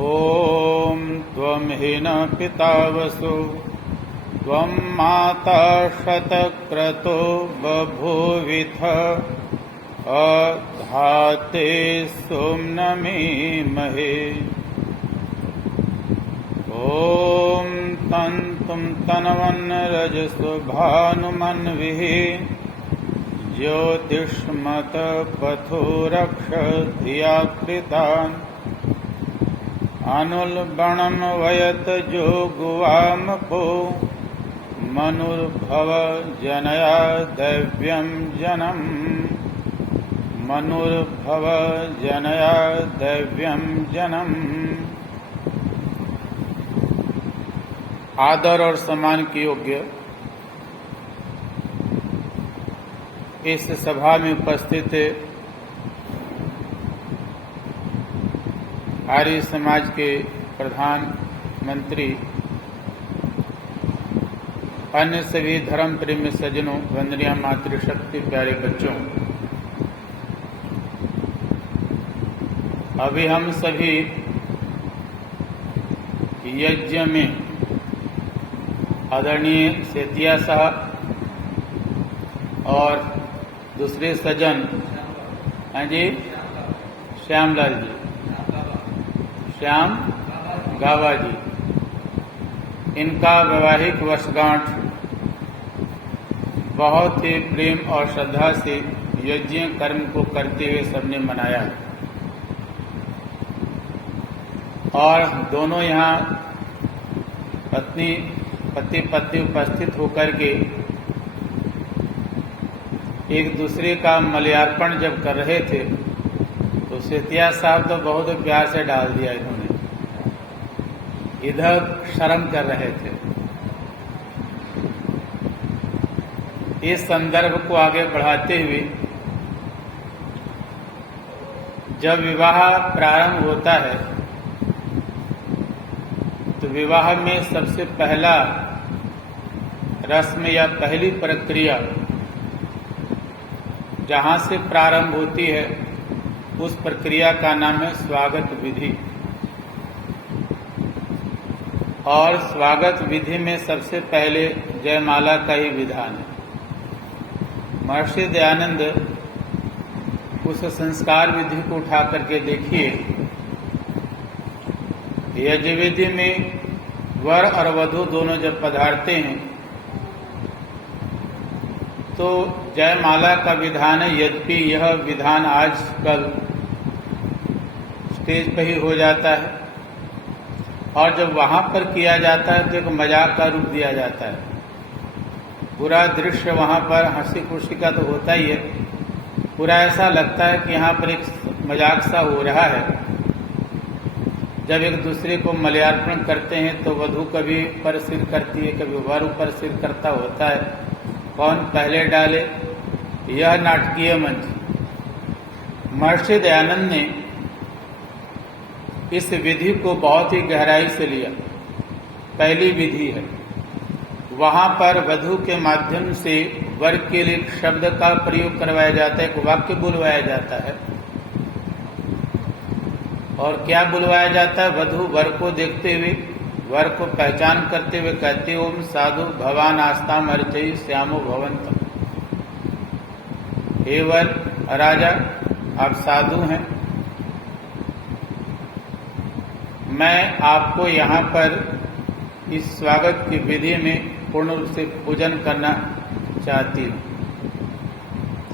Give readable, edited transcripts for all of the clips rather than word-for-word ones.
ॐ त्वं हि न पिता वसु त्वं माता शतक्रतो बभूविथ अधाते सोमनमीमहे। ॐ तन्तुं तनवन्नरजसो भानुमन्विः ज्योतिष्मतपथो रक्ष धिया कृतान् अनुल्बणं वयत जोगुवामपो मनुर्भव जनया दैव्यं जनम् मनुर्भव जनया दैव्यं जनम्। आदर और सम्मान के योग्य इस सभा में उपस्थित आर्य समाज के प्रधानमंत्री, अन्य सभी धर्म प्रेमी सज्जनों, वंदनीय मातृशक्ति, प्यारे बच्चों, अभी हम सभी यज्ञ में आदरणीय सेतिया साहब और दूसरे सज्जन हैं जी श्यामलाल जी, श्याम गावा जी, इनका वैवाहिक वर्षगांठ बहुत ही प्रेम और श्रद्धा से यज्ञ कर्म को करते हुए सबने मनाया और दोनों यहाँ पति पत्नी उपस्थित होकर के एक दूसरे का मल्यार्पण जब कर रहे थे तो सेतिया साहब तो बहुत प्यार से डाल दिया इन्होंने, इधर शर्म कर रहे थे। इस संदर्भ को आगे बढ़ाते हुए जब विवाह प्रारंभ होता है तो विवाह में सबसे पहला रस्म या पहली प्रक्रिया जहां से प्रारंभ होती है उस प्रक्रिया का नाम है स्वागत विधि। और स्वागत विधि में सबसे पहले जयमाला का ही विधान है। महर्षि दयानंद उस संस्कार विधि को उठा करके देखिए, यज्ञ विधि में वर और वधू दोनों जब पधारते हैं तो जयमाला का विधान है। यद्यपि यह विधान आजकल स्टेज पर ही हो जाता है और जब वहां पर किया जाता है तो एक मजाक का रूप दिया जाता है। पूरा दृश्य वहां पर हंसी खुशी का तो होता ही है, पूरा ऐसा लगता है कि यहाँ पर एक मजाक सा हो रहा है। जब एक दूसरे को मल्यार्पण करते हैं तो वधू कभी ऊपर सिर करती है, कभी वर ऊपर सिर करता होता है, कौन पहले डाले, यह नाटकीय मंच। महर्षि दयानंद ने इस विधि को बहुत ही गहराई से लिया। पहली विधि है, वहां पर वधू के माध्यम से वर के लिए एक शब्द का प्रयोग करवाया जाता है, एक वाक्य बुलवाया जाता है। और क्या बुलवाया जाता है? वधू वर को देखते हुए, वर को पहचान करते हुए कहते, ओम साधु भवान आस्ताम अर्चयी श्यामो भवंतम। हे वर राजा, आप साधु हैं, मैं आपको यहाँ पर इस स्वागत की विधि में पूर्ण रूप से पूजन करना चाहती हूँ,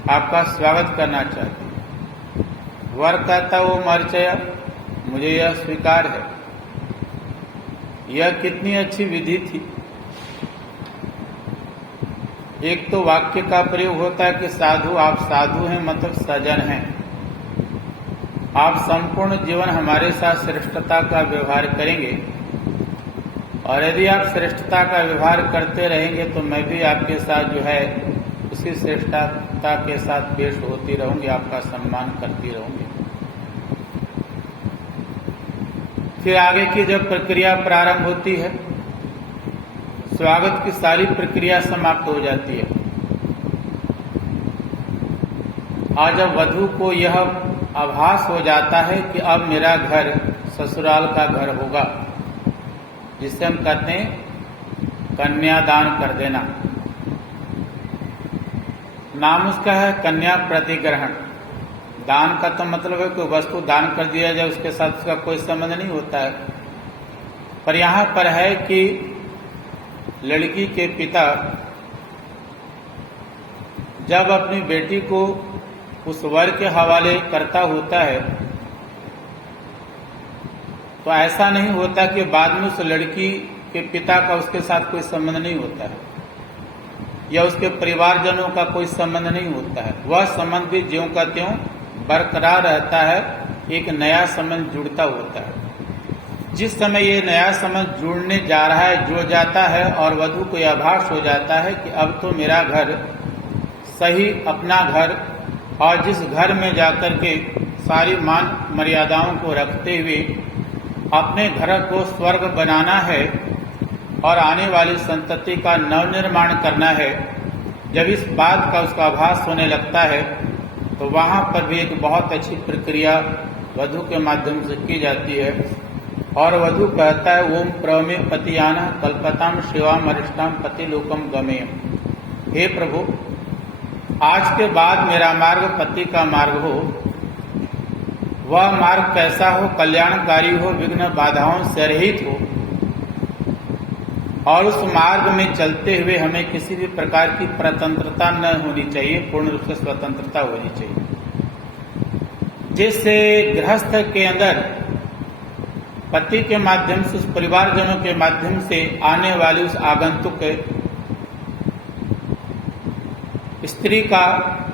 आपका स्वागत करना चाहती हूँ। वर कहता ओम अर्चया, मुझे यह स्वीकार है। यह कितनी अच्छी विधि थी। एक तो वाक्य का प्रयोग होता है कि साधु, आप साधु हैं मतलब सजन हैं, आप संपूर्ण जीवन हमारे साथ श्रेष्ठता का व्यवहार करेंगे और यदि आप श्रेष्ठता का व्यवहार करते रहेंगे तो मैं भी आपके साथ जो है उसी श्रेष्ठता के साथ पेश होती रहूंगी, आपका सम्मान करती रहूंगी। फिर आगे की जब प्रक्रिया प्रारंभ होती है, स्वागत की सारी प्रक्रिया समाप्त हो जाती है और जब वधू को यह आभास हो जाता है कि अब मेरा घर ससुराल का घर होगा, जिसे हम कहते हैं कन्यादान कर देना। नाम उसका है कन्या प्रतिग्रहण। दान का तो मतलब है कोई वस्तु दान कर दिया जाए, उसके साथ उसका कोई संबंध नहीं होता है। पर यहाँ पर है कि लड़की के पिता जब अपनी बेटी को उस वर के हवाले करता होता है तो ऐसा नहीं होता कि बाद में उस लड़की के पिता का उसके साथ कोई संबंध नहीं होता है या उसके परिवारजनों का कोई संबंध नहीं होता है। वह संबंध भी ज्यों का त्यों बरकरार रहता है, एक नया संबंध जुड़ता होता है। जिस समय ये नया संबंध जुड़ने जा रहा है, जुड़ जाता है और वधू को यह आभास हो जाता है कि अब तो मेरा घर सही अपना घर, और जिस घर में जाकर के सारी मान मर्यादाओं को रखते हुए अपने घर को स्वर्ग बनाना है और आने वाली संतति का नवनिर्माण करना है, जब इस बात का उसका आभास होने लगता है तो वहाँ पर भी एक बहुत अच्छी प्रक्रिया वधू के माध्यम से की जाती है। और वधू कहता है ओम प्रमे पतियाना कल्पताम शिवाम अरिष्टाम पति लोकम गमेय। हे प्रभु, आज के बाद मेरा मार्ग पति का मार्ग हो। वह मार्ग कैसा हो? कल्याणकारी हो, विघ्न बाधाओं से रहित हो, और उस मार्ग में चलते हुए हमें किसी भी प्रकार की प्रतंत्रता न होनी चाहिए, पूर्ण रूप से स्वतंत्रता होनी चाहिए, जिससे गृहस्थ के अंदर पति के माध्यम से, उस परिवारजनों के माध्यम से आने वाली उस आगंतुक स्त्री का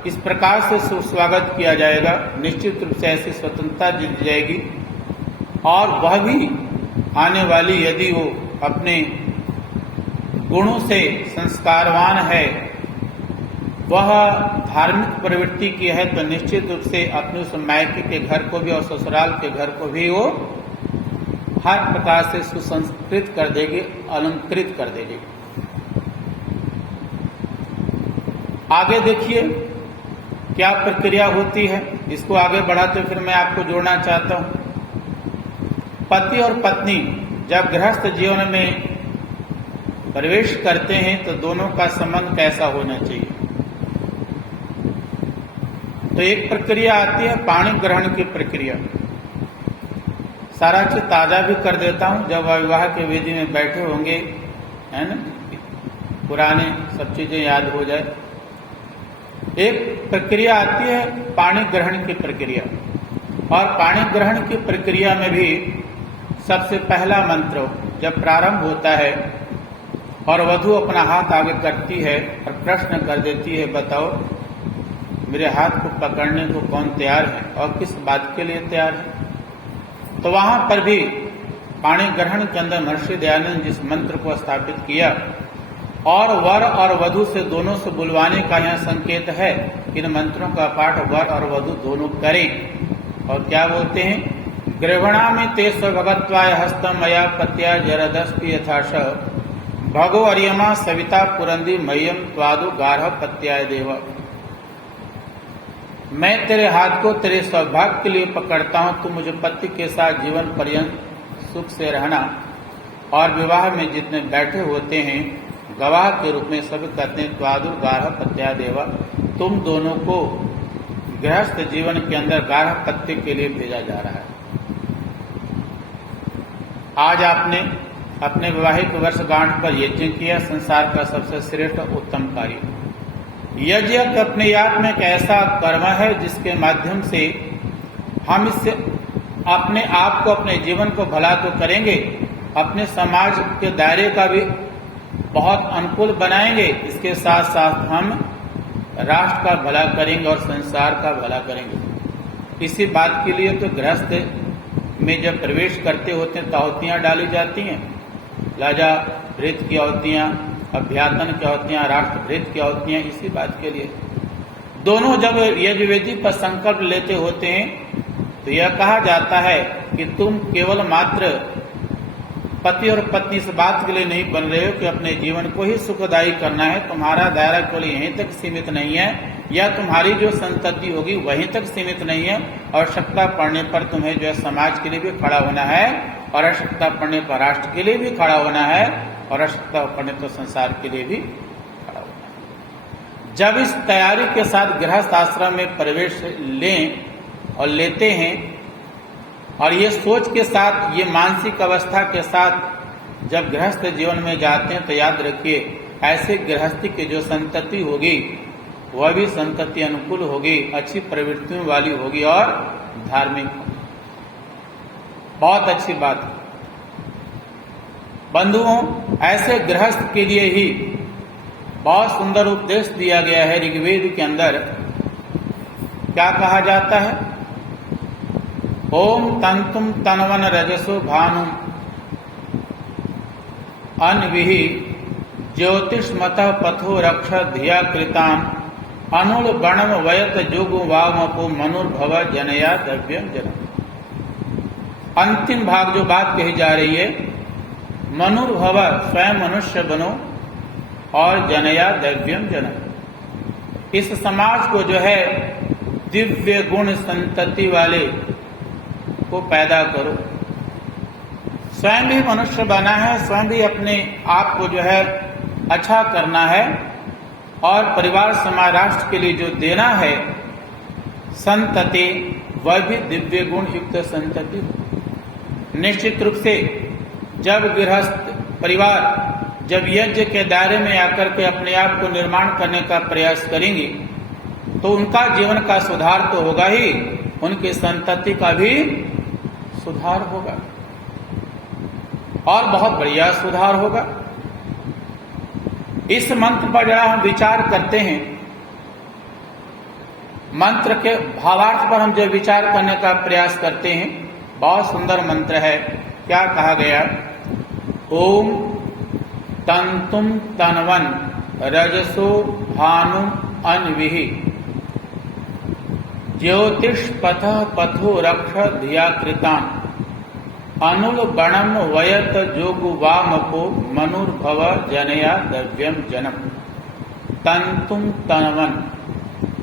इस प्रकार से सुस्वागत किया जाएगा, निश्चित रूप से ऐसी स्वतंत्रता दी जाएगी। और वह भी आने वाली यदि वो अपने गुणों से संस्कारवान है, वह धार्मिक प्रवृत्ति की है, तो निश्चित रूप से अपने उस मायके के घर को भी और ससुराल के घर को भी वो हर प्रकार से सुसंस्कृत कर देगी, अलंकृत कर देगी। आगे देखिए क्या प्रक्रिया होती है, इसको आगे बढ़ाते फिर मैं आपको जोड़ना चाहता हूं। पति और पत्नी जब गृहस्थ जीवन में प्रवेश करते हैं तो दोनों का संबंध कैसा होना चाहिए? तो एक प्रक्रिया आती है पाणी ग्रहण की प्रक्रिया। सारा चीज ताजा भी कर देता हूं, जब विवाह के वेदी में बैठे होंगे, है ना, पुराने सब चीजें याद हो जाए। एक प्रक्रिया आती है पाणी ग्रहण की प्रक्रिया, और पाणी ग्रहण की प्रक्रिया में भी सबसे पहला मंत्र जब प्रारंभ होता है और वधू अपना हाथ आगे करती है और प्रश्न कर देती है, बताओ मेरे हाथ को पकड़ने को कौन तैयार है और किस बात के लिए तैयार है? तो वहां पर भी पाणी ग्रहण के अंदर महर्षि दयानंद जिस मंत्र को स्थापित किया और वर और वधू से दोनों से बुलवाने का यह संकेत है, इन मंत्रों का पाठ वर और वधू दोनों करें। और क्या बोलते हैं? ग्रहणा में ते स्वभगत्वाय हस्तम मया पत्या जरदस्ति यथाश भगो अर्यमा सविता पुरंदी मह्यम त्वादु गार्ह पत्याय देव। मैं तेरे हाथ को तेरे सौभाग्य के लिए पकड़ता हूं, तू मुझे पति के साथ जीवन पर्यंत सुख से रहना। और विवाह में जितने बैठे होते हैं गवाह के रूप में सब कहते हैं त्वादु गार्ह पत्याय देवा, तुम दोनों को गृहस्थ जीवन के अंदर गार्ह पत्य के लिए भेजा जा रहा है। आज आपने अपने वैवाहिक वर्षगांठ पर यज्ञ किया, संसार का सबसे श्रेष्ठ उत्तम कार्य। यज्ञ अपने आप में एक ऐसा कर्म है जिसके माध्यम से हम इससे अपने आप को, अपने जीवन को भला तो करेंगे, अपने समाज के दायरे का भी बहुत अनुकूल बनाएंगे, इसके साथ साथ हम राष्ट्र का भला करेंगे और संसार का भला करेंगे। इसी बात के लिए तो गृहस्थ में जब प्रवेश करते होते हैं तो आहुतियाँ डाली जाती हैं, लाजा भृत की आहुतियाँ, अभ्यातन की आहुतियाँ, राष्ट्र भृत की आहुतियाँ, इसी बात के लिए। दोनों जब यज्ञवेदी पर संकल्प लेते होते हैं तो यह कहा जाता है कि तुम केवल मात्र पति और पत्नी इस बात के लिए नहीं बन रहे हो कि अपने जीवन को ही सुखदायी करना है, तुम्हारा दायरा केवल यहीं तक सीमित नहीं है, या तुम्हारी जो संतति होगी वहीं तक सीमित नहीं है, आवश्यकता पड़ने पर तुम्हें जो है समाज के लिए भी खड़ा होना है, और आवश्यकता पड़ने पर राष्ट्र के लिए भी खड़ा होना है, और आवश्यकता पड़ने पर संसार के लिए भी खड़ा होना है। जब इस तैयारी के साथ गृहस्थ आश्रम में प्रवेश लें और लेते हैं, और ये सोच के साथ, ये मानसिक अवस्था के साथ जब गृहस्थ जीवन में जाते हैं, तो याद रखिए ऐसे गृहस्थी की जो संतति होगी वह भी संतति अनुकूल होगी, अच्छी प्रवृत्तियों वाली होगी और धार्मिक होगी। बहुत अच्छी बात है बंधुओं। ऐसे गृहस्थ के लिए ही बहुत सुंदर उपदेश दिया गया है ऋग्वेद के अंदर। क्या कहा जाता है? ओम तंतुम तनवन रजसो भानुम अन्विहि ज्योतिष्मतः पथो रक्ष धिया कृतान अनुल गणम वयत जोगो वामपो मनुर्भव जनया द्रव्यम जनम। अंतिम भाग जो बात कही जा रही है, मनुर्भव स्वयं मनुष्य बनो और जनया द्रव्यम जनम। इस समाज को जो है दिव्य गुण संतति वाले को पैदा करो। स्वयं भी मनुष्य बना है, स्वयं भी अपने आप को जो है अच्छा करना है, और परिवार समाज राष्ट्र के लिए जो देना है संतति, वह भी दिव्य गुण युक्त संतति। निश्चित रूप से जब गृहस्थ परिवार जब यज्ञ के दायरे में आकर के अपने आप को निर्माण करने का प्रयास करेंगे, तो उनका जीवन का सुधार तो होगा ही, उनकी संतति का भी सुधार होगा, और बहुत बढ़िया सुधार होगा। इस मंत्र पर जरा हम विचार करते हैं, मंत्र के भावार्थ पर हम जो विचार करने का प्रयास करते हैं। बहुत सुंदर मंत्र है। क्या कहा गया? ओम तंतुम तनवन रजसो भानुम अन्विहि ज्योतिष्पथ पथो रक्ष धिया कृतान अनुल गणम वयत जोगु वामको मनुर्भव जनया द्रव्यम जनम। तंतुम तनवन,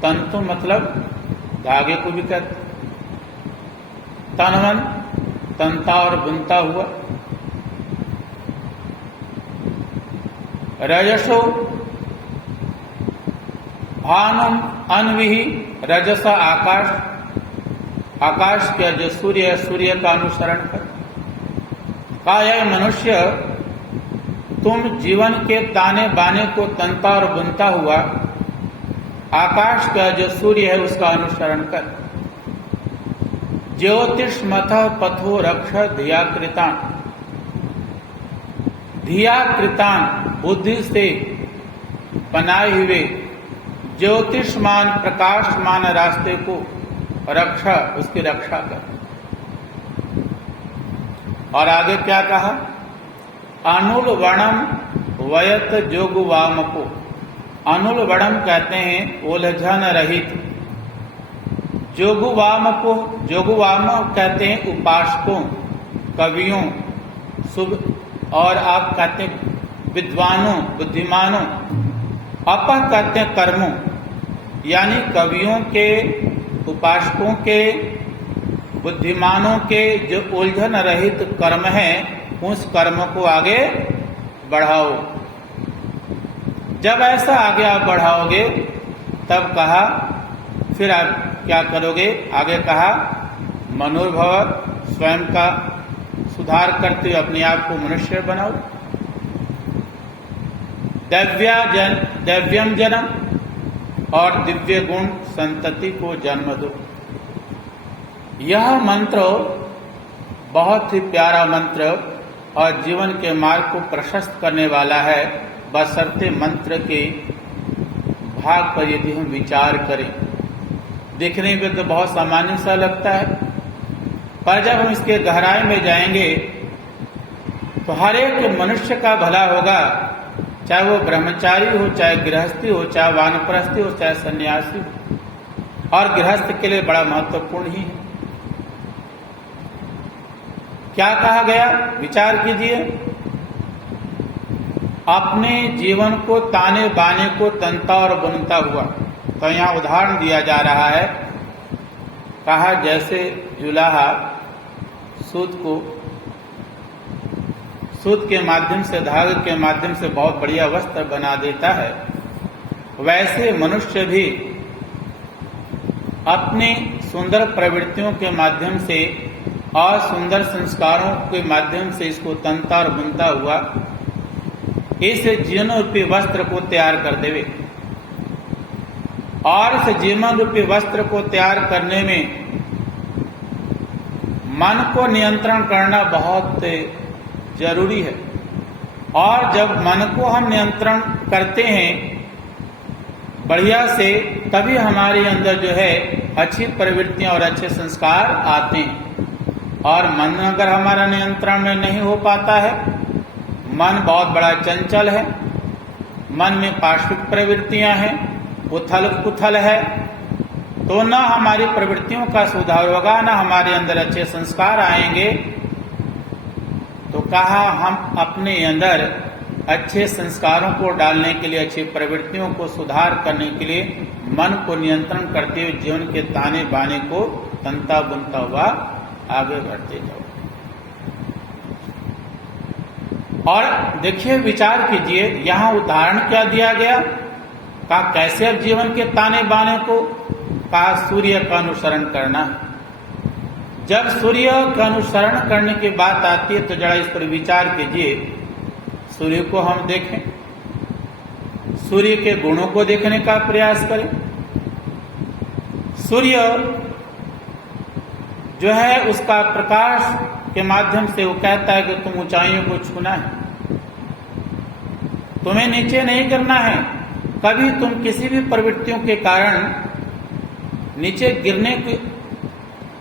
तंतु मतलब धागे को भी कहते, तनवन तंता और बुनता हुआ, रजसो भानुम अन्विहि, रजस आकाश, आकाश के जो सूर्य है, सूर्य का अनुसरण कर। काया मनुष्य तुम जीवन के ताने बाने को तनता और बुनता हुआ आकाश का जो सूर्य है उसका अनुसरण कर। ज्योतिष्मथ पथो रक्ष धिया कृतान, धिया कृतान बुद्धि से बनाए हुए ज्योतिष्मान प्रकाशमान रास्ते को रक्षा, उसकी रक्षा कर। और आगे क्या कहा? अनुल वणम वयत जोगु वामको। अनुल वणम कहते हैं उलझन रहित, जोगु वामको, जोगु वाम कहते हैं उपासकों, कवियों, शुभ, और आप कहते हैं विद्वानों, बुद्धिमानों। अपह कहते हैं कर्मों, यानी कवियों के, उपासकों के, बुद्धिमानों के जो उलझन रहित कर्म है, उस कर्म को आगे बढ़ाओ। जब ऐसा आगे आप बढ़ाओगे तब कहा, फिर आप क्या करोगे? आगे कहा मनुर्भव, स्वयं का सुधार करते हुए अपने आप को मनुष्य बनाओ। दिव्यम जन्म, और दिव्य गुण संतति को जन्म दो। यह मंत्र बहुत ही प्यारा मंत्र और जीवन के मार्ग को प्रशस्त करने वाला है, बशर्ते मंत्र के भाग पर यदि हम विचार करें। देखने में तो बहुत सामान्य सा लगता है, पर जब हम इसके गहराई में जाएंगे तो हर एक मनुष्य का भला होगा, चाहे वो ब्रह्मचारी हो, चाहे गृहस्थी हो, चाहे वानप्रस्थी हो, चाहे सन्यासी हो। और गृहस्थ के लिए बड़ा महत्वपूर्ण ही है। क्या कहा गया? विचार कीजिए। अपने जीवन को ताने बाने को तनता और बुनता हुआ, तो यहाँ उदाहरण दिया जा रहा है, कहा जैसे जुलाहा सूत के माध्यम से, धागे के माध्यम से बहुत बढ़िया वस्त्र बना देता है, वैसे मनुष्य भी अपनी सुंदर प्रवृत्तियों के माध्यम से और सुंदर संस्कारों के माध्यम से इसको तनता और बुनता हुआ इस जीवन रूपी वस्त्र को तैयार कर देवे। और इस जीवन रूपी वस्त्र को तैयार करने में मन को नियंत्रण करना बहुत जरूरी है। और जब मन को हम नियंत्रण करते हैं बढ़िया से, तभी हमारे अंदर जो है अच्छी प्रवृत्तियां और अच्छे संस्कार आते हैं। और मन अगर हमारा नियंत्रण में नहीं हो पाता है, मन बहुत बड़ा चंचल है, मन में पार्श्विक प्रवृत्तियां हैं, उथल पुथल है, तो न हमारी प्रवृत्तियों का सुधार होगा, न हमारे अंदर अच्छे संस्कार आएंगे। तो कहा हम अपने अंदर अच्छे संस्कारों को डालने के लिए, अच्छी प्रवृत्तियों को सुधार करने के लिए मन को नियंत्रण करते हुए जीवन के ताने बाने को तनता बुनता हुआ आगे बढ़ते जाओ। और देखिए, विचार कीजिए, यहाँ उदाहरण क्या दिया गया, कहा कैसे अब जीवन के ताने बाने को, कहा सूर्य का अनुसरण करना। जब सूर्य का अनुसरण करने की बात आती है तो जरा इस पर विचार कीजिए। सूर्य को हम देखें, सूर्य के गुणों को देखने का प्रयास करें। सूर्य जो है उसका प्रकाश के माध्यम से वो कहता है कि तुम ऊंचाइयों को छूना है, तुम्हें नीचे नहीं करना है। कभी तुम किसी भी प्रवृत्तियों के कारण नीचे गिरने की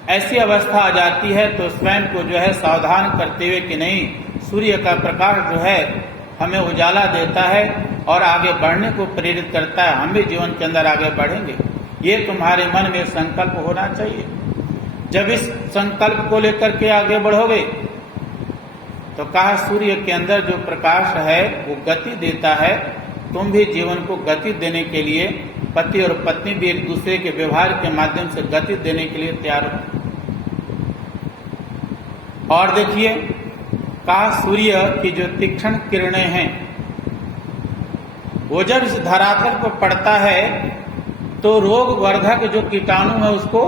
ऐसी अवस्था आ जाती है तो स्वयं को जो है सावधान करते हुए कि नहीं, सूर्य का प्रकाश जो है हमें उजाला देता है और आगे बढ़ने को प्रेरित करता है, हम भी जीवन के अंदर आगे बढ़ेंगे। ये तुम्हारे मन में संकल्प होना चाहिए। जब इस संकल्प को लेकर के आगे बढ़ोगे तो कहा सूर्य के अंदर जो प्रकाश है वो गति देता है, तुम भी जीवन को गति देने के लिए, पति और पत्नी भी एक दूसरे के व्यवहार के माध्यम से गति देने के लिए तैयार हो। और देखिए, कहा सूर्य की जो तीक्ष्ण किरणें हैं वो जब इस धरातल पर पड़ता है तो रोग वर्धक जो कीटाणु है उसको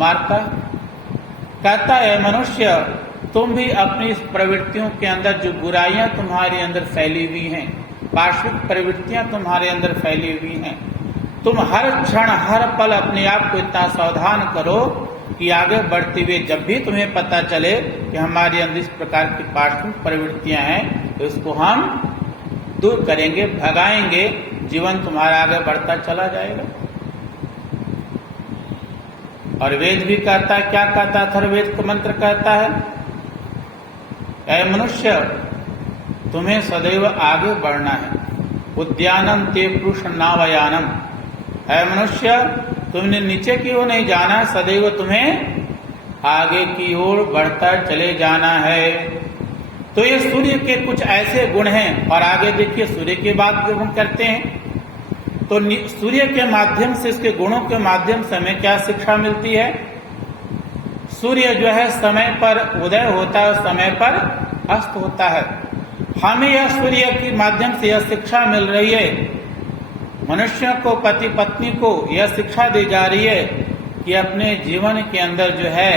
मारता है। कहता है मनुष्य, तुम भी अपनी प्रवृत्तियों के अंदर जो बुराइयां तुम्हारे अंदर फैली हुई हैं, पार्श्विक प्रवृत्तियां तुम्हारे अंदर फैली हुई हैं, तुम हर क्षण हर पल अपने आप को इतना सावधान करो कि आगे बढ़ते हुए जब भी तुम्हें पता चले कि हमारे अंदर इस प्रकार की पार्श्विक प्रवृत्तियां हैं तो इसको हम दूर करेंगे, भगाएंगे, जीवन तुम्हारा आगे बढ़ता चला जाएगा। और वेद भी कहता है, क्या कहता है, अथर्ववेद का मंत्र कहता है, ऐ मनुष्य तुम्हें सदैव आगे बढ़ना है। उद्यानम ते पुरुष नावयानम, ऐ मनुष्य तुमने नीचे की ओर नहीं जाना, सदैव तुम्हें आगे की ओर बढ़ता चले जाना है। तो ये सूर्य के कुछ ऐसे गुण हैं। और आगे देखिए, सूर्य की बात जब हम करते हैं तो सूर्य के माध्यम से, इसके गुणों के माध्यम से हमें क्या शिक्षा मिलती है। सूर्य जो है समय पर उदय होता है, समय पर अस्त होता है। हमें यह सूर्य के माध्यम से यह शिक्षा मिल रही है, मनुष्य को, पति पत्नी को यह शिक्षा दी जा रही है कि अपने जीवन के अंदर जो है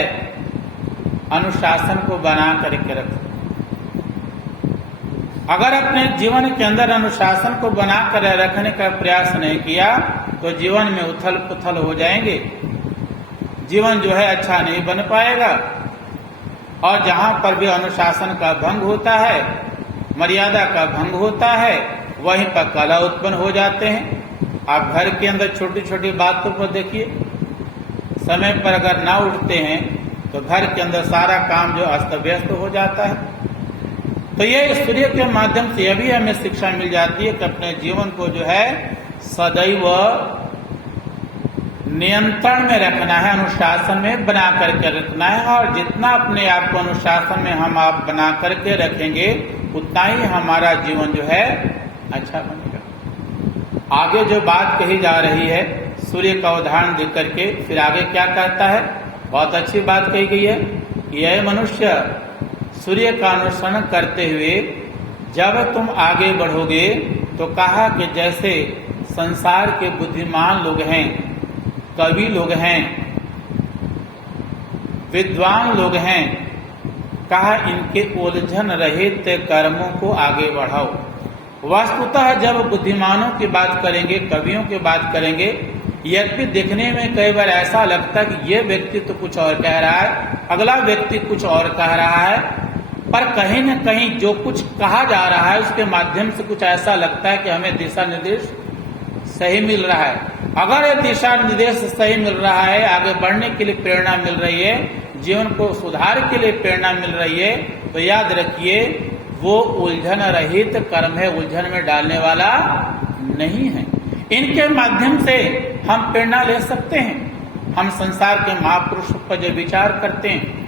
अनुशासन को बना करके रखो। अगर अपने जीवन के अंदर अनुशासन को बनाकर रखने का प्रयास नहीं किया तो जीवन में उथल पुथल हो जाएंगे, जीवन जो है अच्छा नहीं बन पाएगा। और जहां पर भी अनुशासन का भंग होता है, मर्यादा का भंग होता है, वहीं पर कलह उत्पन्न हो जाते हैं। आप घर के अंदर छोटी छोटी बातों पर देखिए, समय पर अगर ना उठते हैं तो घर के अंदर सारा काम जो अस्त व्यस्त हो जाता है। तो ये सूर्य के माध्यम से यह भी हमें शिक्षा मिल जाती है कि अपने जीवन को जो है सदैव नियंत्रण में रखना है, अनुशासन में बना करके रखना है। और जितना अपने आप को अनुशासन में हम आप बना करके रखेंगे उतना ही हमारा जीवन जो है अच्छा बनेगा। आगे जो बात कही जा रही है सूर्य का उदाहरण दे करके फिर आगे क्या कहता है, बहुत अच्छी बात कही गई है कि यह मनुष्य सूर्य का अनुसरण करते हुए जब तुम आगे बढ़ोगे तो कहा कि जैसे संसार के बुद्धिमान लोग हैं, कवि लोग हैं, विद्वान लोग हैं, कहा इनके उलझन रहित कर्मों को आगे बढ़ाओ। वस्तुतः जब बुद्धिमानों की बात करेंगे, कवियों की बात करेंगे, यद्यपि देखने में कई बार ऐसा लगता है कि ये व्यक्ति तो कुछ और कह रहा है, अगला व्यक्ति कुछ और कह रहा है, पर कहीं न कहीं जो कुछ कहा जा रहा है उसके माध्यम से कुछ ऐसा लगता है कि हमें दिशा निर्देश सही मिल रहा है। अगर ये दिशा निर्देश सही मिल रहा है, आगे बढ़ने के लिए प्रेरणा मिल रही है, जीवन को सुधार के लिए प्रेरणा मिल रही है, तो याद रखिए वो उलझन रहित कर्म है, उलझन में डालने वाला नहीं है। इनके माध्यम से हम प्रेरणा ले सकते हैं। हम संसार के महापुरुषों पर जब विचार करते हैं,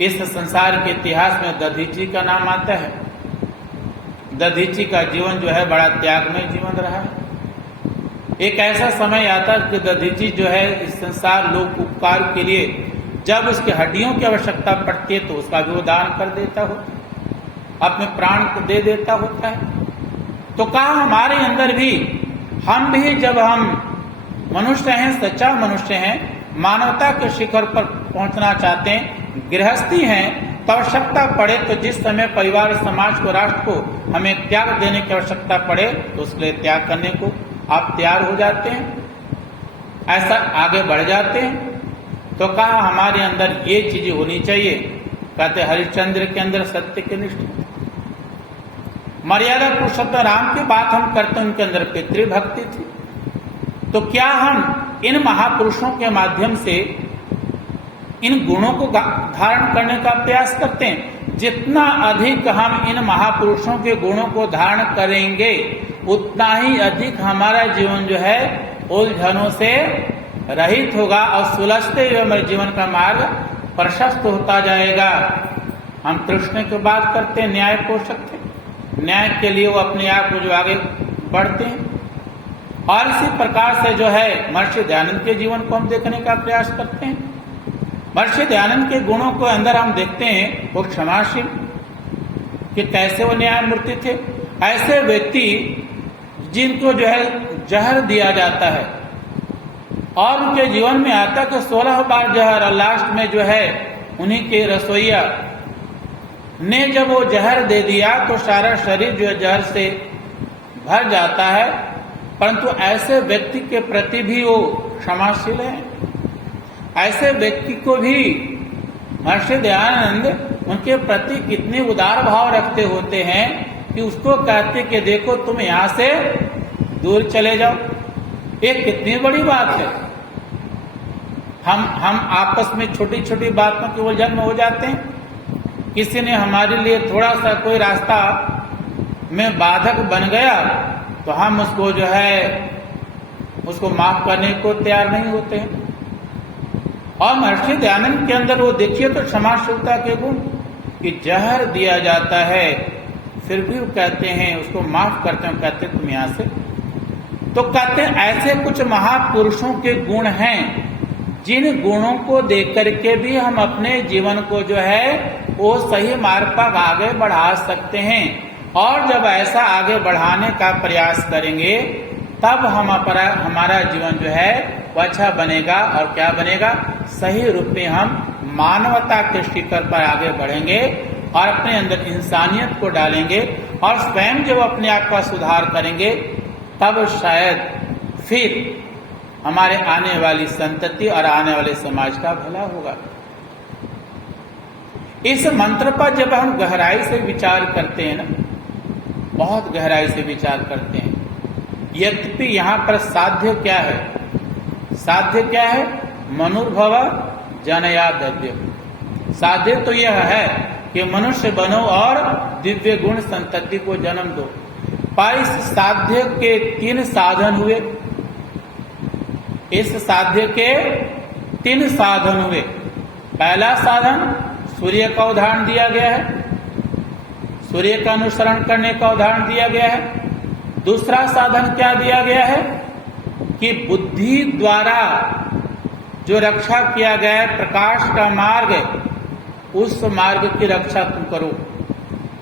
इस संसार के इतिहास में दधीची का नाम आता है। दधीची का जीवन जो है बड़ा त्यागमय जीवन रहा है। एक ऐसा समय आता है कि दधीची जो है इस संसार लोक उपकार के लिए जब उसकी हड्डियों की आवश्यकता पड़ती है तो उसका भी वो दान कर देता हो, अपने प्राण को दे देता होता है। तो कहा हमारे अंदर भी, हम भी जब हम मनुष्य हैं, सच्चा मनुष्य हैं, मानवता के शिखर पर पहुंचना चाहते हैं, गृहस्थी हैं, तो आवश्यकता पड़े तो जिस समय परिवार, समाज को, राष्ट्र को हमें त्याग देने की आवश्यकता पड़े तो उसके लिए त्याग करने को आप तैयार हो जाते हैं, ऐसा आगे बढ़ जाते हैं। तो कहा हमारे अंदर ये चीजें होनी चाहिए। कहते हरिश्चंद्र के अंदर सत्य की निष्ठा, मर्यादा पुरुषोत्तम राम की बात हम करते हैं, उनके अंदर पितृभक्ति थी। तो क्या हम इन महापुरुषों के माध्यम से इन गुणों को धारण करने का प्रयास करते हैं? जितना अधिक हम इन महापुरुषों के गुणों को धारण करेंगे उतना ही अधिक हमारा जीवन जो है उलझनों से रहित होगा और सुलझते हुए हमारे जीवन का मार्ग प्रशस्त होता जाएगा। हम कृष्ण की बात करते हैं, न्याय पोषक थे, न्याय के लिए वो अपने आप को जो आगे बढ़ते हैं। और इसी प्रकार से जो है महर्षि दयानंद के जीवन को हम देखने का प्रयास करते हैं। महर्षि दयानंद के गुणों को अंदर हम देखते हैं, वो क्षमाशील, कि कैसे वो न्यायमूर्ति थे। ऐसे व्यक्ति जिनको जो है जहर दिया जाता है और उनके जीवन में आता कि 16 बार जहर, और लास्ट में जो है उन्हीं के रसोईया ने जब वो जहर दे दिया तो सारा शरीर जो है जहर से भर जाता है, परंतु ऐसे व्यक्ति के प्रति भी वो क्षमाशील है। ऐसे व्यक्ति को भी महर्षि दयानंद उनके प्रति कितने उदार भाव रखते होते हैं कि उसको कहते कि देखो तुम यहाँ से दूर चले जाओ। एक कितनी बड़ी बात है। हम आपस में छोटी छोटी बातों के उलझन में हो जाते हैं। किसी ने हमारे लिए थोड़ा सा कोई रास्ता में बाधक बन गया तो हम उसको जो है उसको माफ करने को तैयार नहीं होते हैं। और महर्षि दयानंद के अंदर वो देखिए तो क्षमाशीलता के गुण, कि जहर दिया जाता है फिर भी वो कहते हैं, उसको माफ करते हैं, कहते तुम यहाँ से। तो कहते हैं ऐसे कुछ महापुरुषों के गुण हैं जिन गुणों को देख करके भी हम अपने जीवन को जो है वो सही मार्ग पर आगे बढ़ा सकते हैं। और जब ऐसा आगे बढ़ाने का प्रयास करेंगे तब हमारा जीवन जो है वो अच्छा बनेगा। और क्या बनेगा? सही रूप में हम मानवता के शिखर पर आगे बढ़ेंगे और अपने अंदर इंसानियत को डालेंगे और स्वयं जब अपने आप का सुधार करेंगे तब शायद फिर हमारे आने वाली संतति और आने वाले समाज का भला होगा। इस मंत्र पर जब हम गहराई से विचार करते हैं ना, बहुत गहराई से विचार करते हैं, यद्यपि यहाँ पर साध्य क्या है? साध्य क्या है? मनुर्भव जनया दिव्य। साध्य तो यह है कि मनुष्य बनो और दिव्य गुण संतति को जन्म दो। पर इस साध्य के 3 साधन हुए। इस साध्य के 3 साधन हुए। पहला साधन सूर्य का उदाहरण दिया गया है, सूर्य का अनुसरण करने का उदाहरण दिया गया है। दूसरा साधन क्या दिया गया है कि बुद्धि द्वारा जो रक्षा किया गया है प्रकाश का मार्ग, उस मार्ग की रक्षा तुम करो।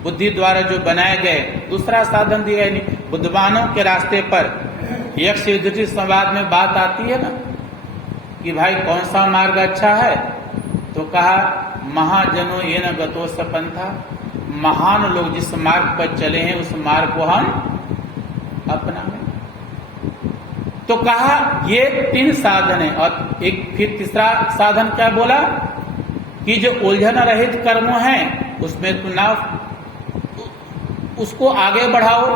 बुद्धि द्वारा जो बनाए गए, दूसरा साधन दिया नहीं। बुद्धवानों के रास्ते पर यक्ष युधिष्ठिर संवाद में बात आती है ना कि भाई कौन सा मार्ग अच्छा है, तो कहा महाजनो ये न गतो सपंथा, महान लोग जिस मार्ग पर चले हैं उस मार्ग को हम अपनाएं। तो कहा ये 3 साधन है। और एक फिर तीसरा साधन क्या बोला कि जो उलझन रहित कर्म है उसमें तू ना उसको आगे बढ़ाओ,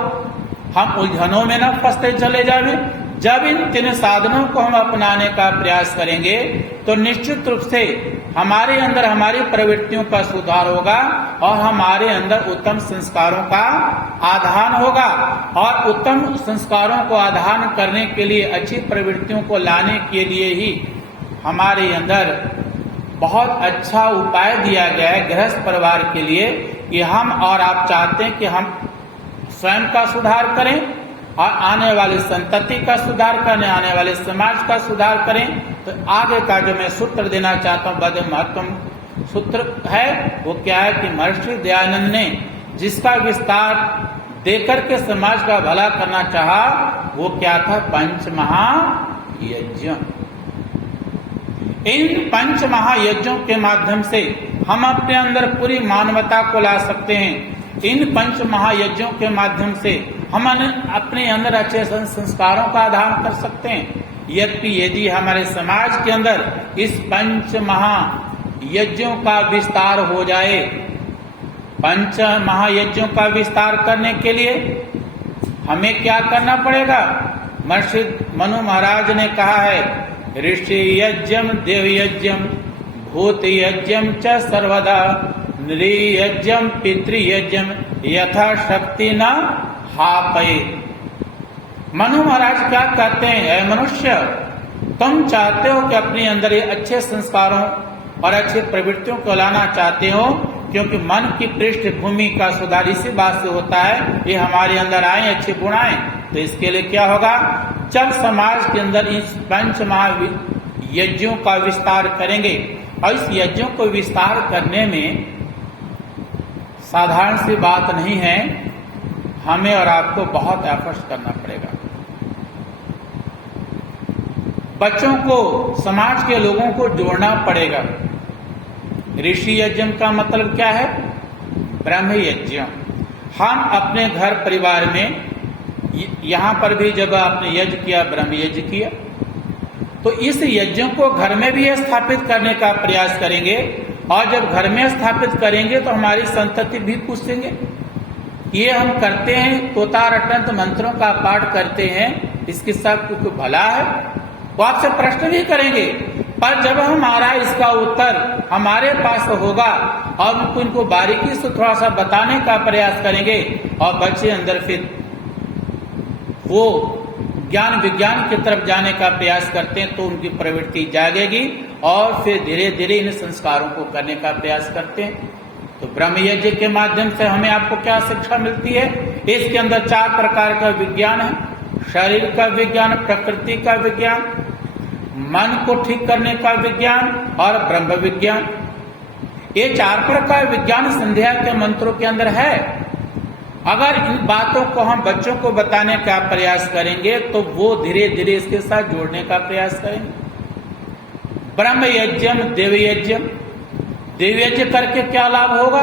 हम उलझनों में ना फंसते चले जावे। जब इन 3 साधनों को हम अपनाने का प्रयास करेंगे तो निश्चित रूप से हमारे अंदर हमारी प्रवृत्तियों का सुधार होगा और हमारे अंदर उत्तम संस्कारों का आधान होगा। और उत्तम संस्कारों को आधान करने के लिए, अच्छी प्रवृत्तियों को लाने के लिए ही हमारे अंदर बहुत अच्छा उपाय दिया गया है गृहस्थ परिवार के लिए कि हम और आप चाहते हैं कि हम स्वयं का सुधार करें और आने वाली संतति का सुधार करें, आने वाले समाज का सुधार करें। तो आगे का जो मैं सूत्र देना चाहता हूँ, बड़े महत्वपूर्ण सूत्र है, वो क्या है कि महर्षि दयानंद ने जिसका विस्तार देकर के समाज का भला करना चाहा, वो क्या था? 5 महायज्ञ। इन 5 महायज्ञों के माध्यम से हम अपने अंदर पूरी मानवता को ला सकते हैं। इन 5 महायज्ञों के माध्यम से हम अपने अंदर अच्छे संस्कारों का आधान कर सकते हैं। यदि हमारे समाज के अंदर इस 5 महायज्ञों का विस्तार हो जाए, 5 महायज्ञों का विस्तार करने के लिए हमें क्या करना पड़ेगा? महर्षि मनु महाराज ने कहा है, ऋषि यज्ञम देव यज्ञम भूत यज्ञम च सर्वदा नृयज्ञम पितृयज्ञम यथा शक्ति न हापये। मनु महाराज क्या कहते हैं? मनुष्य, तुम चाहते हो कि अपने अंदर ये अच्छे संस्कारों और अच्छे प्रवृत्तियों को लाना चाहते हो, क्योंकि मन की पृष्ठभूमि का सुधार इसी बात से होता है, ये हमारे अंदर आए अच्छे गुण आए। तो इसके लिए क्या होगा? जब समाज के अंदर इस 5 महायज्ञों का विस्तार करेंगे, और इस यज्ञों को विस्तार करने में साधारण सी बात नहीं है, हमें और आपको बहुत एफर्ट्स करना पड़ेगा। बच्चों को, समाज के लोगों को जोड़ना पड़ेगा। ऋषि यज्ञ का मतलब क्या है? ब्रह्म यज्ञ। हम अपने घर परिवार में, यहां पर भी जब आपने यज्ञ किया, ब्रह्म यज्ञ किया, तो इस यज्ञों को घर में भी स्थापित करने का प्रयास करेंगे। और जब घर में स्थापित करेंगे तो हमारी संतति भी पूछेंगे, ये हम करते हैं, तोता रटंत मंत्रों का पाठ करते हैं, इसके साथ कुछ भला है? वो आपसे प्रश्न भी करेंगे। पर जब हमारा इसका उत्तर हमारे पास होगा और उनको इनको बारीकी से थोड़ा सा बताने का प्रयास करेंगे, और बच्चे अंदर फिर वो ज्ञान विज्ञान की तरफ जाने का प्रयास करते हैं, तो उनकी प्रवृत्ति जागेगी और फिर धीरे धीरे इन संस्कारों को करने का प्रयास करते हैं। तो ब्रह्म यज्ञ के माध्यम से हमें आपको क्या शिक्षा मिलती है? इसके अंदर 4 प्रकार का विज्ञान है। शरीर का विज्ञान, प्रकृति का विज्ञान, मन को ठीक करने का विज्ञान और ब्रह्म विज्ञान। ये 4 प्रकार विज्ञान संध्या के मंत्रों के अंदर है। अगर इन बातों को हम बच्चों को बताने का प्रयास करेंगे तो वो धीरे धीरे इसके साथ जोड़ने का प्रयास करेंगे। ब्रह्म यज्ञम देव यज्ञम, देव यज्ञ करके क्या लाभ होगा?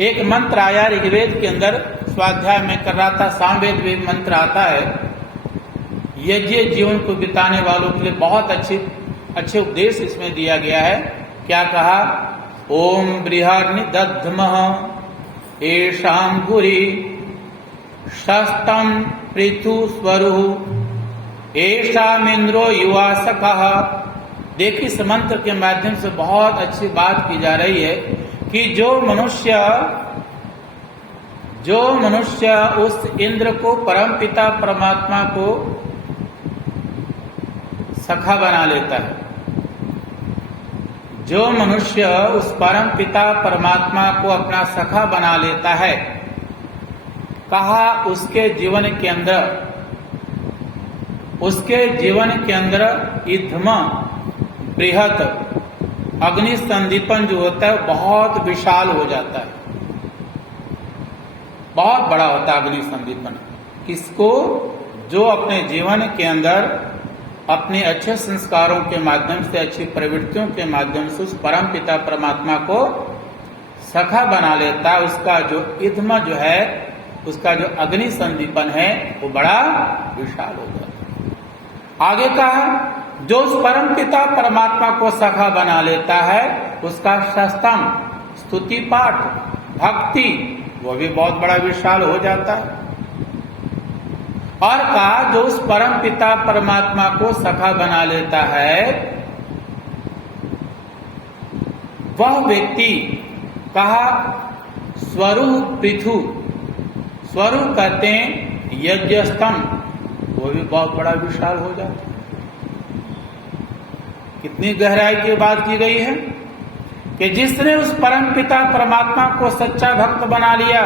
एक मंत्र आया ऋग्वेद के अंदर, स्वाध्याय में कर रहा था, सामवेद में मंत्र आता है, यज्ञ जीवन को बिताने वालों के लिए बहुत अच्छे उपदेश इसमें दिया गया है। क्या कहा? ओम बृहर्नि दध्मः एषां गुरी शस्तम पृथु स्वरु एषामिंद्रो युवासकः। देखिए, इस मंत्र के माध्यम से बहुत अच्छी बात की जा रही है कि जो मनुष्य उस इंद्र को, परम पिता परमात्मा को सखा बना लेता है, जो मनुष्य उस परम पिता परमात्मा को अपना सखा बना लेता है, कहा उसके जीवन के अंदर उसके जीवन के अंदर इत्थम बृहत अग्नि संदीपन जो होता है बहुत विशाल हो जाता है, बहुत बड़ा होता है अग्नि संदीपन। किसको? जो अपने जीवन के अंदर अपने अच्छे संस्कारों के माध्यम से, अच्छी प्रवृत्तियों के माध्यम से उस परम पिता परमात्मा को सखा बना लेता है, उसका जो इत्थम जो है, उसका जो अग्नि संदीपन है वो बड़ा विशाल हो जाता है। आगे कहा, जो उस परम पिता परमात्मा को सखा बना लेता है उसका शस्तम, स्तुति पाठ, भक्ति वो भी बहुत बड़ा विशाल हो जाता है। और कहा, जो उस परम पिता परमात्मा को सखा बना लेता है वह व्यक्ति, कहा स्वरूप पृथु, स्वरूप कहते हैं यज्ञ स्तंभ, वो भी बहुत बड़ा विशाल हो जाता है। कितनी गहराई की बात की गई है कि जिसने उस परम पिता परमात्मा को सच्चा भक्त बना लिया।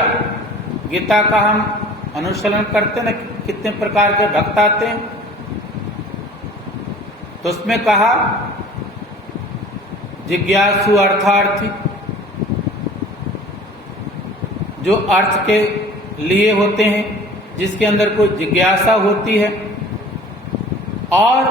गीता का हम अनुसरण करते ना, कितने प्रकार के भक्त आते हैं, तो उसमें कहा जिज्ञासु अर्थार्थी, जो अर्थ के लिए होते हैं, जिसके अंदर कोई जिज्ञासा होती है, और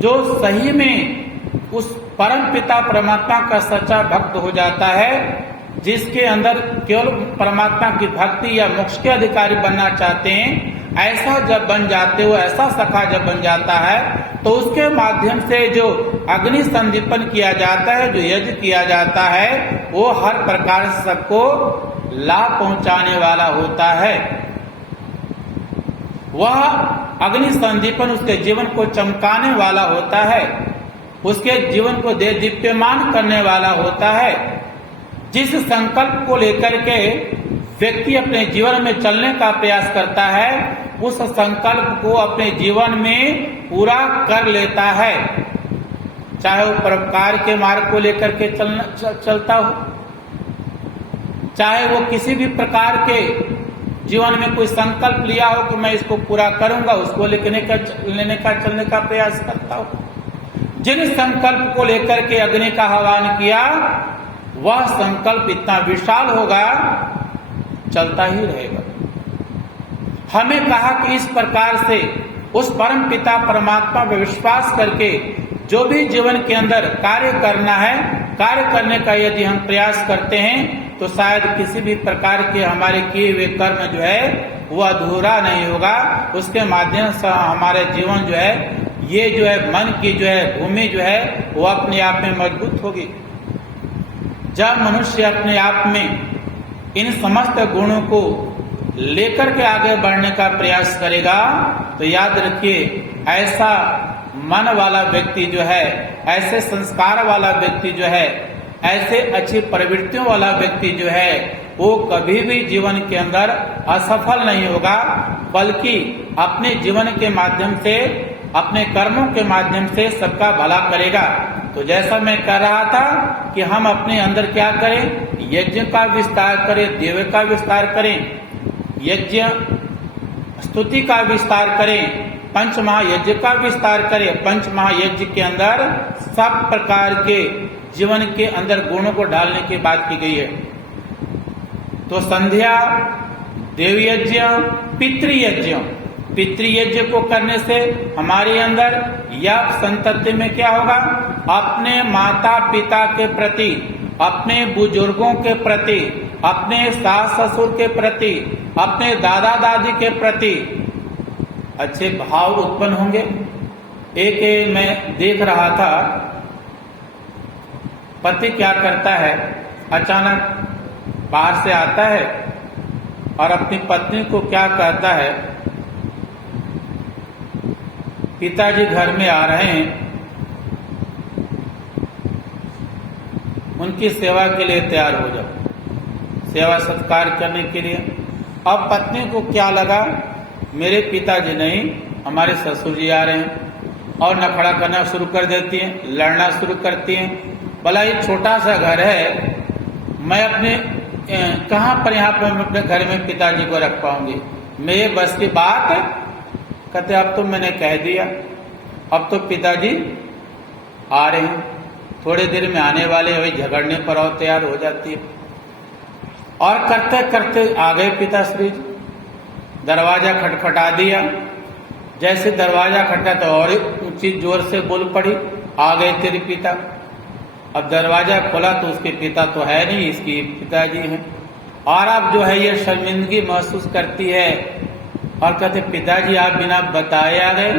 जो सही में उस परम पिता परमात्मा का सच्चा भक्त हो जाता है, जिसके अंदर केवल परमात्मा की भक्ति या मोक्ष के अधिकारी बनना चाहते हैं, ऐसा जब बन जाते हो, ऐसा सखा जब बन जाता है, तो उसके माध्यम से जो अग्नि संदीपन किया जाता है, जो यज्ञ किया जाता है, वो हर प्रकार से सबको लाभ पहुंचाने वाला होता है। वह अग्नि संदीपन उसके जीवन को चमकाने वाला होता है, उसके जीवन को दीप्यमान करने वाला होता है। जिस संकल्प को लेकर के व्यक्ति अपने जीवन में चलने का प्रयास करता है, उस संकल्प को अपने जीवन में पूरा कर लेता है, चाहे वो परोपकार के मार्ग को लेकर के चलता हो, चाहे वो किसी भी प्रकार के जीवन में कोई संकल्प लिया हो कि मैं इसको पूरा करूंगा, उसको लेने का चलने का प्रयास करता हो। जिन संकल्प को लेकर के अग्नि का आह्वान किया, वह संकल्प इतना विशाल होगा, चलता ही रहेगा। हमें कहा कि इस प्रकार से उस परम पिता परमात्मा पर विश्वास करके जो भी जीवन के अंदर कार्य करना है, कार्य करने का यदि हम प्रयास करते हैं, तो शायद किसी भी प्रकार के हमारे किए हुए कर्म जो है वो अधूरा नहीं होगा। उसके माध्यम से हमारे जीवन जो है, ये जो है मन की जो है भूमि जो है वो अपने आप में मजबूत होगी। जब मनुष्य अपने आप में इन समस्त गुणों को लेकर के आगे बढ़ने का प्रयास करेगा, तो याद रखिए, ऐसा मन वाला व्यक्ति जो है, ऐसे संस्कार वाला व्यक्ति जो है, ऐसे अच्छी प्रवृत्तियों वाला व्यक्ति जो है, वो कभी भी जीवन के अंदर असफल नहीं होगा, बल्कि अपने जीवन के माध्यम से, अपने कर्मों के माध्यम से सबका भला करेगा। तो जैसा मैं कह रहा था कि हम अपने अंदर क्या करें, यज्ञ का विस्तार करें, देव का विस्तार करें, यज्ञ स्तुति का विस्तार करें, पंच महायज्ञ का विस्तार करें। पंच महायज्ञ के अंदर सब प्रकार के जीवन के अंदर गुणों को डालने की बात की गई है। तो संध्या, देव यज्ञ, पितृयज्ञ, पितृयज्ञ को करने से हमारे अंदर या संतति में क्या होगा, अपने माता पिता के प्रति, अपने बुजुर्गों के प्रति, अपने सास ससुर के प्रति, अपने दादा दादी के प्रति अच्छे भाव उत्पन्न होंगे। एक मैं देख रहा था, पति क्या करता है, अचानक बाहर से आता है और अपनी पत्नी को क्या कहता है, पिताजी घर में आ रहे हैं, उनकी सेवा के लिए तैयार हो जाओ, सेवा सत्कार करने के लिए। अब पत्नी को क्या लगा, मेरे पिताजी नहीं, हमारे ससुर जी आ रहे हैं, और नखड़ा करना शुरू कर देती हैं, लड़ना शुरू करती हैं। भला ये छोटा सा घर है, मैं अपने कहाँ पर यहाँ पर अपने घर में पिताजी को रख पाऊंगी, मेरे बस की बात कहते अब तो मैंने कह दिया, अब तो पिताजी आ रहे हैं, थोड़ी देर में आने वाले, वही झगड़ने पर और तैयार हो जाती है। और करते करते आ गए पिताश्री जी, दरवाजा खटखटा दिया। जैसे दरवाजा खटका तो और ऊंची जोर से बोल पड़ी, आ गए तेरे पिता। अब दरवाजा खोला तो उसके पिता तो है नहीं, इसकी पिताजी हैं। और अब जो है ये शर्मिंदगी महसूस करती है और कहते पिताजी आप बिना बताए आ गए,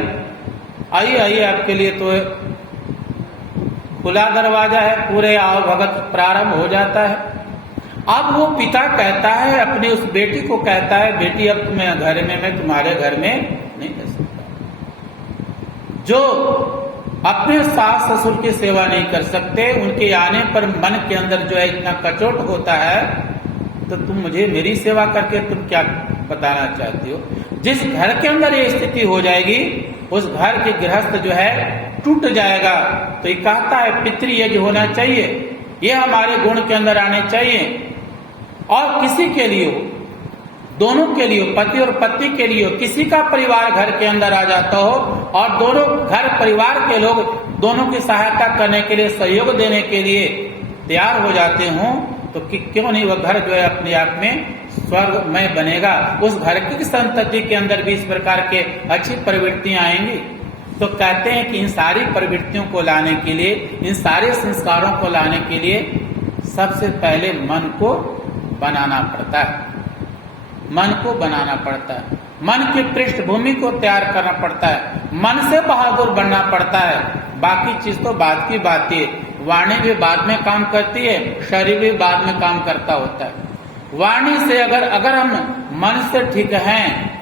आइए आइए, आपके लिए तो खुला दरवाजा है, पूरे आओ भगत प्रारंभ हो जाता है। अब वो पिता कहता है अपनी उस बेटी को, कहता है बेटी अब तुम्हें घर में, मैं तुम्हारे घर में नहीं रह सकता। जो अपने सास ससुर की सेवा नहीं कर सकते, उनके आने पर मन के अंदर जो है इतना कचोट होता है, तो तुम मुझे मेरी सेवा करके तुम क्या बताना चाहती हो? जिस घर के अंदर ये स्थिति हो जाएगी, उस घर के गृहस्थ जो है टूट जाएगा। तो ये कहता है पितृयज होना चाहिए, ये हमारे गुण के अंदर आने चाहिए। और किसी के लिए हो, दोनों के लिए हो, पति और पत्नी के लिए हो, किसी का परिवार घर के अंदर आ जाता हो और दोनों घर परिवार के लोग दोनों की सहायता करने के लिए, सहयोग देने के लिए तैयार हो जाते हों, तो क्यों नहीं वह घर जो है अपने आप में स्वर्गमय बनेगा। उस घर की संतति के अंदर भी इस प्रकार के अच्छी प्रवृत्तियां आएंगी। तो कहते हैं कि इन सारी प्रवृत्तियों को लाने के लिए, इन सारे संस्कारों को लाने के लिए सबसे पहले मन को बनाना पड़ता है। मन को बनाना पड़ता है, मन की पृष्ठभूमि को तैयार करना पड़ता है, मन से बहादुर बनना पड़ता है। बाकी चीज तो बाद की बात है। वाणी भी बाद में काम करती है, शरीर भी बाद में काम करता होता है। वाणी से अगर हम मन से ठीक हैं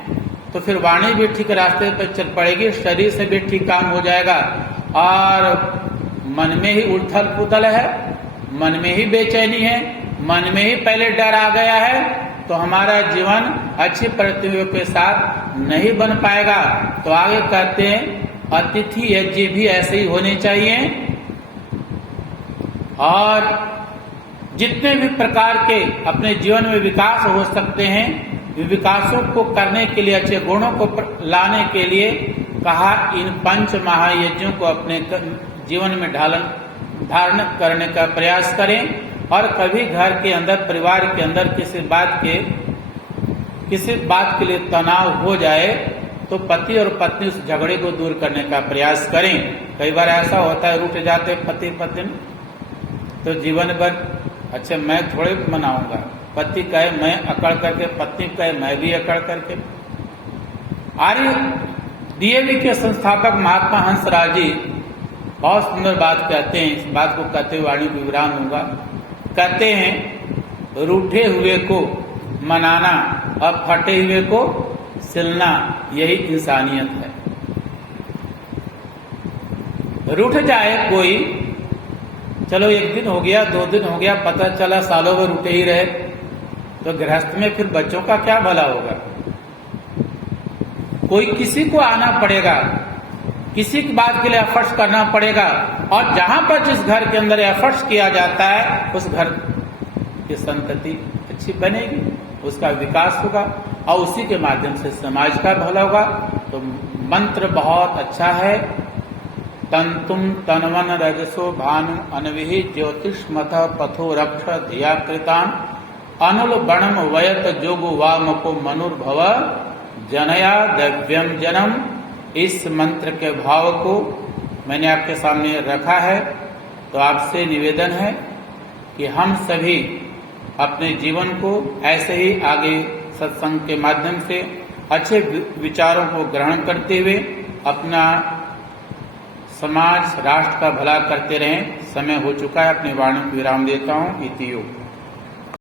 तो फिर वाणी भी ठीक रास्ते पर चल पड़ेगी, शरीर से भी ठीक काम हो जाएगा। और मन में ही उथल पुथल है, मन में ही बेचैनी है, मन में ही पहले डर आ गया है, तो हमारा जीवन अच्छी परिस्थितियों के साथ नहीं बन पाएगा। तो आगे कहते हैं अतिथि यज्ञ भी ऐसे ही होने चाहिए। और जितने भी प्रकार के अपने जीवन में विकास हो सकते हैं, विकासों को करने के लिए, अच्छे गुणों को लाने के लिए कहा इन 5 महायज्ञों को अपने जीवन में धारण करने का प्रयास करें। और कभी घर के अंदर, परिवार के अंदर किसी बात के लिए तनाव हो जाए तो पति और पत्नी उस झगड़े को दूर करने का प्रयास करें। कई बार ऐसा होता है, रूठ जाते पति पत्नी, तो जीवन भर अच्छा मैं थोड़े मनाऊंगा, पति कहे मैं अकड़ करके, पत्नी कहे मैं भी अकड़ करके। आर्य डीएवी के संस्थापक महात्मा हंसराज जी बहुत सुंदर बात कहते हैं। इस बात को कहते हुए वाणी को विराम दूंगा। कहते हैं रूठे हुए को मनाना और फटे हुए को सिलना, यही इंसानियत है। रूठ जाए कोई, चलो 1 दिन हो गया, 2 दिन हो गया, पता चला सालों भर रूठे ही रहे, तो गृहस्थ में फिर बच्चों का क्या भला होगा? कोई किसी को आना पड़ेगा, किसी की बात के लिए एफर्ट्स करना पड़ेगा। और जहां पर जिस घर के अंदर एफर्ट्स किया जाता है, उस घर की संतति अच्छी बनेगी, उसका विकास होगा और उसी के माध्यम से समाज का भला होगा। तो मंत्र बहुत अच्छा है। तंतुम तनवन रजसो भानु अनविहि ज्योतिष्मथ पथो रक्ष धिया कृतान अनुल बणम वयत जोगु वामको मनुर्भव जनया दिव्यम जनम। इस मंत्र के भाव को मैंने आपके सामने रखा है। तो आपसे निवेदन है कि हम सभी अपने जीवन को ऐसे ही आगे सत्संग के माध्यम से अच्छे विचारों को ग्रहण करते हुए अपना समाज राष्ट्र का भला करते रहें। समय हो चुका है, अपनी वाणी को विराम देता हूँ। इति योग।